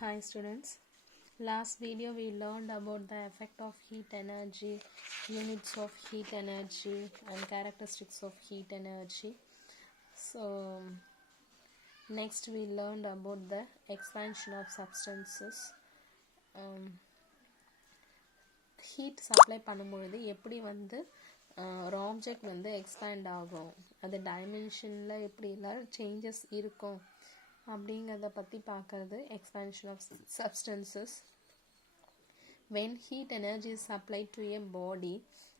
Hi students. Last video we learned about the effect of heat energy, units of heat energy and characteristics of heat energy. So next we learned about the expansion of substances. Heat supply பண்ணும்பொழுது எப்படி வந்து ஒரு object வந்து expand ஆகும், அது டைமென்ஷனில் எப்படிலாம் changes இருக்கும் அப்படிங்கிறத பற்றி பார்க்கறது expansion of substances. When heat energy is supplied to a body,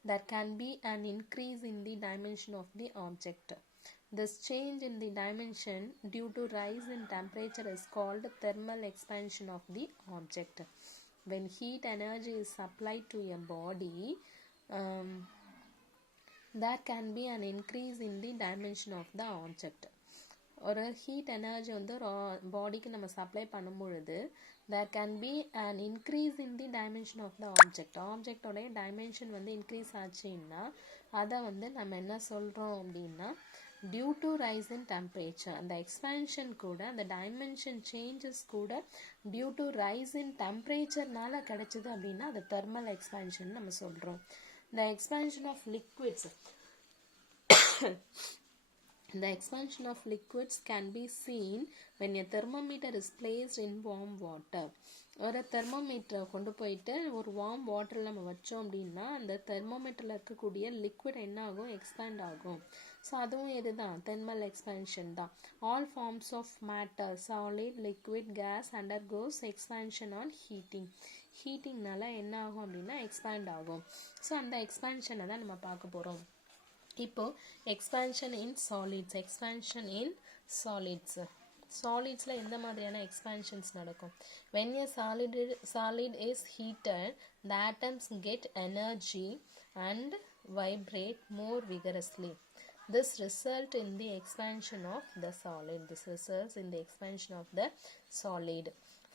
there can be an increase in the dimension of the object. This change in the dimension due to rise in temperature is called thermal expansion of the object. When heat energy is supplied to a body, there can be an increase in the dimension of the object. ஒரு heat energy வந்து பாடிக்கு நம்ம supply பண்ணும்பொழுது there can be an increase in the dimension of the object. ஆப்ஜெக்டோடைய dimension வந்து increase ஆச்சுன்னா அதை வந்து நம்ம என்ன சொல்கிறோம் அப்படின்னா due to rise in temperature. அந்த எக்ஸ்பேன்ஷன் கூட அந்த டைமென்ஷன் சேஞ்சஸ் கூட டியூ டு ரைஸ் இன் டெம்பரேச்சர்னால கிடைச்சிது அப்படின்னா அது தெர்மல் எக்ஸ்பேன்ஷன் நம்ம சொல்கிறோம். The expansion of liquids The expansion of liquids can be seen when a thermometer is placed in warm water. ஒரு தெர்மோமீட்டரை கொண்டு போயிட்டு ஒரு வார்ம் வாட்டரில் நம்ம வச்சோம் அப்படின்னா அந்த தெர்மோமீட்டரில் இருக்கக்கூடிய லிக்விட் என்ன ஆகும், எக்ஸ்பேண்ட் ஆகும். ஸோ அதுவும் இதுதான் தெர்மல் எக்ஸ்பேன்ஷன் தான். All forms of matter, solid, liquid, gas undergoes expansion on heating. ஹீட்டிங்னால என்ன ஆகும் அப்படின்னா எக்ஸ்பேண்ட் ஆகும். ஸோ அந்த எக்ஸ்பேன்ஷனை தான் நம்ம பார்க்க போகிறோம். இப்போ எக்ஸ்பேன்ஷன் இன் சாலிட்ஸ். சாலிட்ஸில் எந்த மாதிரியான எக்ஸ்பேன்ஷன்ஸ் நடக்கும்? when a solid is heated, the atoms get energy and vibrate more vigorously. This results in the expansion of the solid.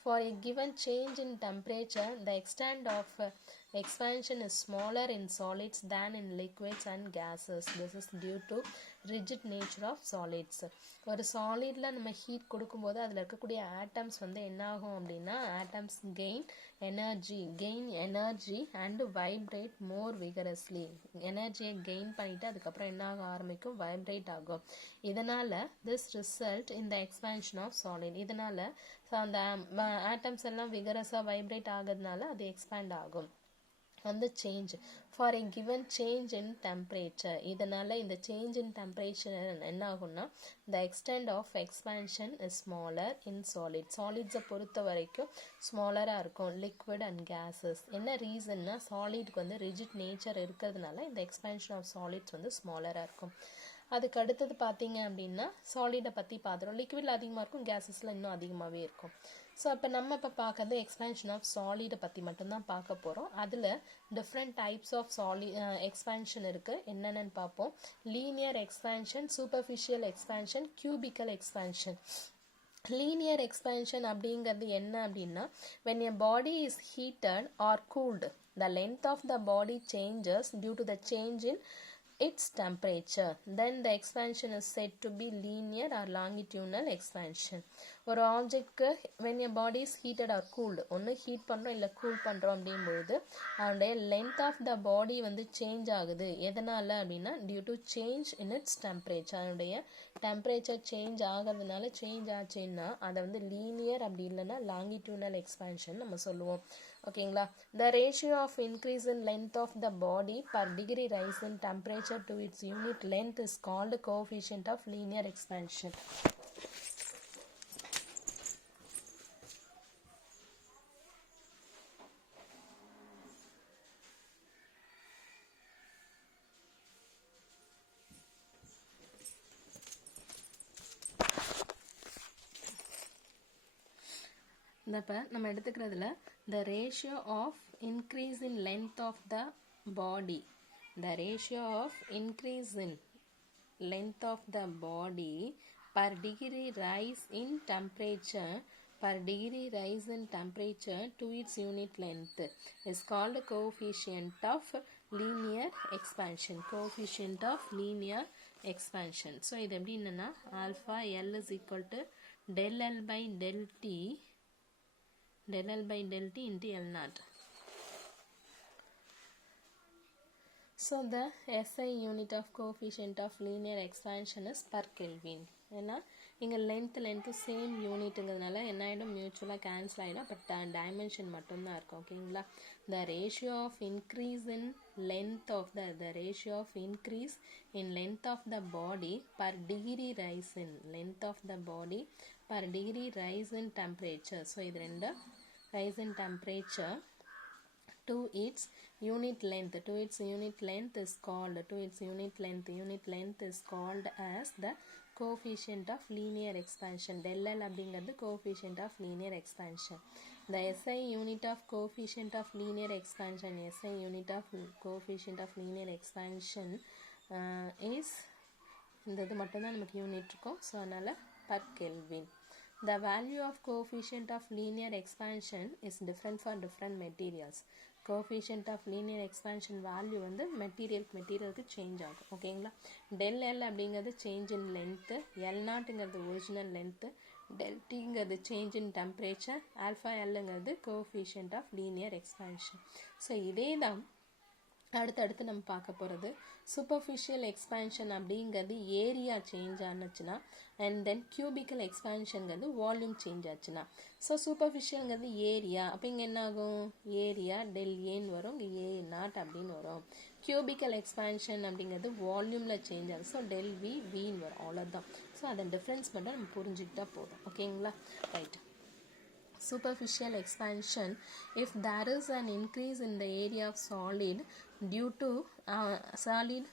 For a given change in temperature, the extent of expansion is smaller in solids than in liquids and gases. This is due to rigid nature of solids. ஒரு சாலிடில் நம்ம heat கொடுக்கும்போது அதில் இருக்கக்கூடிய atoms வந்து என்ன ஆகும் அப்படின்னா atoms gain energy and vibrate more vigorously. எனர்ஜியை கெயின் பண்ணிட்டு அதுக்கப்புறம் என்ன ஆக ஆரம்பிக்கும், வைப்ரேட் ஆகும். இதனால் திஸ் ரிசல்ட் இந்த எக்ஸ்பேன்ஷன் ஆஃப் சாலிட். இதனால் அந்த ஆட்டம்ஸ் எல்லாம் விகரஸாக வைப்ரேட் ஆகிறதுனால அது எக்ஸ்பேண்ட் ஆகும். அந்த change for a given change in temperature. இதனால் இந்த சேஞ்ச் இன் டெம்பரேச்சர் என்ன ஆகும்னா the extent of expansion is smaller in சாலிட்ஸை பொறுத்த வரைக்கும் ஸ்மாலராக இருக்கும். Liquid and gases. என்ன ரீசன்னா சாலிட்க்கு வந்து ரிஜிட் நேச்சர் இருக்கிறதுனால இந்த எக்ஸ்பேன்ஷன் ஆஃப் சாலிட்ஸ் வந்து ஸ்மாலராக இருக்கும். அதுக்கு அடுத்தது பார்த்தீங்க அப்படின்னா சாலிடை பற்றி பார்த்துறோம். லிக்விடில் அதிகமாக இருக்கும், கேஸஸில் இன்னும் அதிகமாகவே இருக்கும். ஸோ இப்போ நம்ம இப்போ பார்க்கறது எக்ஸ்பேன்ஷன் ஆஃப் சாலிடை பற்றி மட்டும்தான் பார்க்க போகிறோம். அதில் டிஃப்ரெண்ட் டைப்ஸ் ஆஃப் எக்ஸ்பேன்ஷன் இருக்குது. என்னென்னு பார்ப்போம். Linear expansion, superficial expansion, cubical expansion. Linear expansion அப்படிங்கிறது என்ன அப்படின்னா when a body is heated or cooled, the length of the body changes due to the change in its temperature. Then the expansion is said to be linear or longitudinal expansion. ஒரு ஆப்ஜெக்ட்க்கு when a body is heated or cooled, ஒன்று heat பண்ணுறோம் இல்லை cool பண்ணுறோம் அப்படிங்கும்போது அதனுடைய length of the பாடி வந்து change ஆகுது. எதனால் அப்படின்னா due to change in its temperature. அதனுடைய டெம்பரேச்சர் சேஞ்ச் ஆகிறதுனால சேஞ்ச் ஆச்சுன்னா அதை வந்து லீனியர் அப்படி இல்லைன்னா லாங்கிடியூனல் எக்ஸ்பேன்ஷன் நம்ம சொல்லுவோம். ஓகேங்களா. The ratio of increase in length of the body per degree rise in temperature to its unit length is called coefficient of linear expansion. இப்போ நம்ம எடுத்துக்கிறதுல the ratio of increase in length of the body, the ratio of increase in length of the body per degree rise in temperature to its unit length is called coefficient of linear expansion. So இது எப்படி என்னன்னா alpha L is equal to del L by del T del L by del T into L naught. So the SI unit of coefficient of linear expansion is per Kelvin. ஏன்னா இங்கே length same யூனிட்டுங்கிறதுனால என்ன ஆகிடும், மியூச்சுவலாக cancel ஆகிடும். But dimension மட்டும்தான் இருக்கும். ஓகேங்களா? The ratio of increase in length of the ratio of increase in length of the body per degree rise in length of the body per degree rise in temperature. So இது ரெண்டு rise in temperature to its unit length is called as the coefficient of linear expansion. del L அப்படிங்கிறது coefficient of linear expansion. The SI unit of coefficient of linear expansion is இந்த இது மட்டும்தான் நமக்கு unit இருக்கும். So அதனால் per Kelvin. The value of coefficient of linear expansion is different for different materials. Coefficient of linear expansion value வந்து மெட்டீரியலுக்கு change ஆகும். ஓகேங்களா? del L அப்படிங்கிறது சேஞ்ச் இன் லென்த்து, L நாட்டுங்கிறது ஒரிஜினல் லென்த்து, del Tங்கிறது change in temperature, alpha Lங்கிறது coefficient of linear expansion. So இதே தான் அடுத்தடுத்து நம்ம பார்க்க போகிறது. சூப்பர்ஃபிஷியல் எக்ஸ்பான்ஷன் அப்படிங்கிறது ஏரியா சேஞ்ச் ஆனுச்சுன்னா, அண்ட் தென் கியூபிக்கல் எக்ஸ்பான்ஷனுங்கிறது வால்யூம் சேஞ்ச் ஆச்சுன்னா. ஸோ சூப்பர்ஃபிஷியல்ங்கிறது ஏரியா, அப்போ இங்கே என்ன ஆகும், ஏரியா டெல் ஏன்னு வரும், இங்கே ஏ நாட் அப்படின்னு வரும். கியூபிக்கல் எக்ஸ்பான்ஷன் அப்படிங்கிறது வால்யூமில் சேஞ்ச் ஆகும். ஸோ டெல் வி வின்னு வரும், அவ்வளோதான். ஸோ அதன் டிஃப்ரென்ஸ் மட்டும் நம்ம புரிஞ்சுக்கிட்டா போதும். ஓகேங்களா? Right. Superficial expansion, if there is an increase in the area of solid due to solid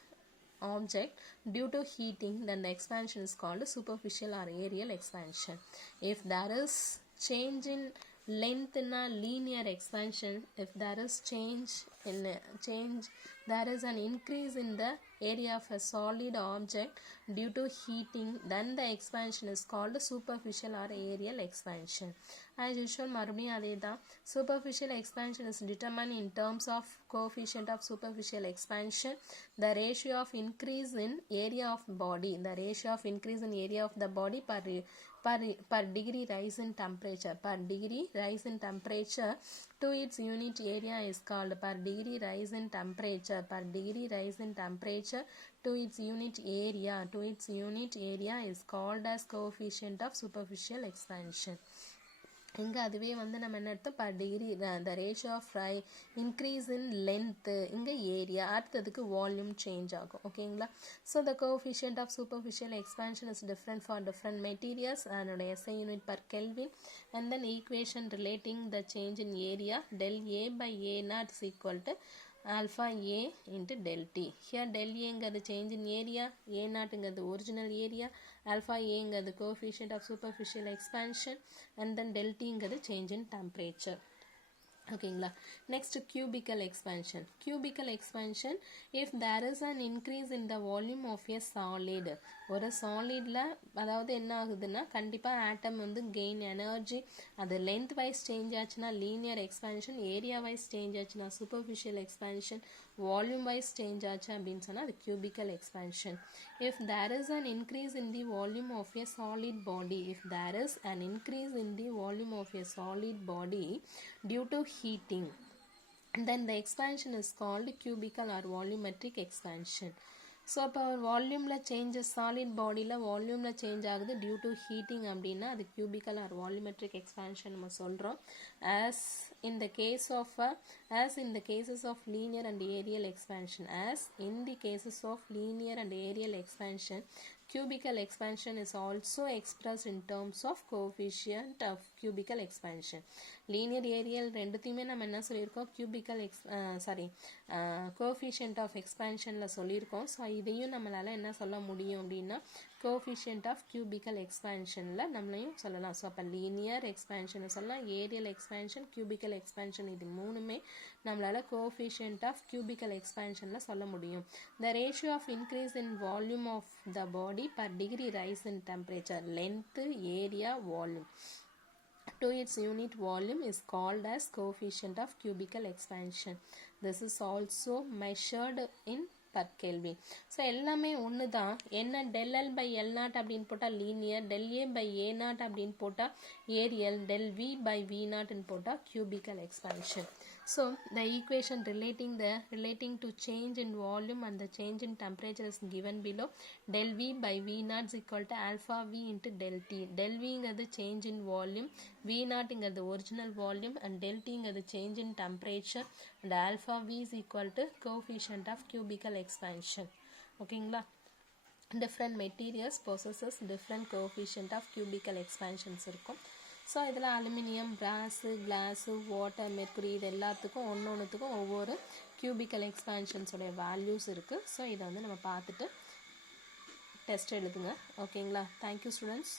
object due to heating, then the expansion is called superficial or aerial expansion. If there is change in length in a linear expansion, if there is there is an increase in the area of a solid object due to heating, then the expansion is called superficial or aerial expansion. As usual மறுபடியும் அதே தான். Superficial expansion is determined in terms of coefficient of superficial expansion, the ratio of increase in area of body, per degree rise in temperature, to its unit area is called per degree rise in temperature to its unit area is called as coefficient of superficial expansion. இங்கே அதுவே வந்து நம்ம என்ன எடுத்தோம், per degree the ratio of increase in length, இங்கே area, அடுத்ததுக்கு volume change ஆகும். ஓகேங்களா? So the coefficient of superficial expansion is different for different materials. அதனோட SI unit per Kelvin, and then equation relating the change in area, del A by A naught is equal to alpha A into del T. Here del Aங்கிறது change in area, A நாட்டுங்கிறது original area, alpha Aங்கிறது coefficient of superficial expansion, and then del Tங்கிறது change in temperature. ஓகேங்களா? Next cubical expansion. If there is an increase in the volume of a solid, ஒரு சாலிடில் அதாவது என்ன ஆகுதுன்னா, கண்டிப்பாக atom வந்து கெயின் எனர்ஜி, அது லென்த் வைஸ் சேஞ்ச் ஆச்சுன்னா linear expansion, area wise change ஆச்சுன்னா superficial expansion, volume wise change ஆச்சு அப்படின்னு சொன்னால் அது cubical expansion. If there is an increase in the volume of a solid body, due to heating, then the expansion is called cubical or volumetric expansion. So அப்போ வால்யூமில் changes, solid பாடியில் வால்யூமில் change ஆகுது due to heating அப்படின்னா அது cubical or volumetric expansion நம்ம சொல்கிறோம். as in the cases of linear and aerial expansion, cubical expansion is also expressed in terms of coefficient of cubical expansion. linear aerial ரெண்டுத்தையுமே நம்ம என்ன சொல்லியிருக்கோம், coefficient of expansionல சொல்லியிருக்கோம். So இதையும் நம்மளால் என்ன சொல்ல முடியும் அப்படின்னா coefficient of cubical expansionல நம்மளையும் சொல்லலாம். ஸோ அப்போ linear expansion சொல்லலாம், aerial expansion, cubical expansion, இது மூணுமே நம்மளால் coefficient of cubical expansionல சொல்ல முடியும். The ratio of increase in volume of the body per degree rise in temperature, length, area, volume to its unit volume is called as coefficient of cubical expansion. This is also measured in per kelvin. So எல்லாமே ஒன்று தான். என்ன del L by L naught அப்படின்னு போட்டால் லீனியர், del A by A naught அப்படின்னு போட்டால் ஏரியல், del V by V நாட்னு போட்டால் cubical expansion. So the equation relating to change in volume and the change in temperature is given below. Del V by V naught is equal to alpha V into del T. Del V is change in volume, V naught is the original volume, and del T is the change in temperature, and alpha V is equal to coefficient of cubical expansion. Okay, different materials possesses different coefficient of cubical expansions இருக்கும். So இதில் aluminium, brass, class, water, mercury இது எல்லாத்துக்கும் ஒன்றுத்துக்கும் ஒவ்வொரு cubical expansionஸோடைய values இருக்குது. So இதை நம்ம பார்த்துட்டு டெஸ்ட் எழுதுங்க. ஓகேங்களா? Thank you students.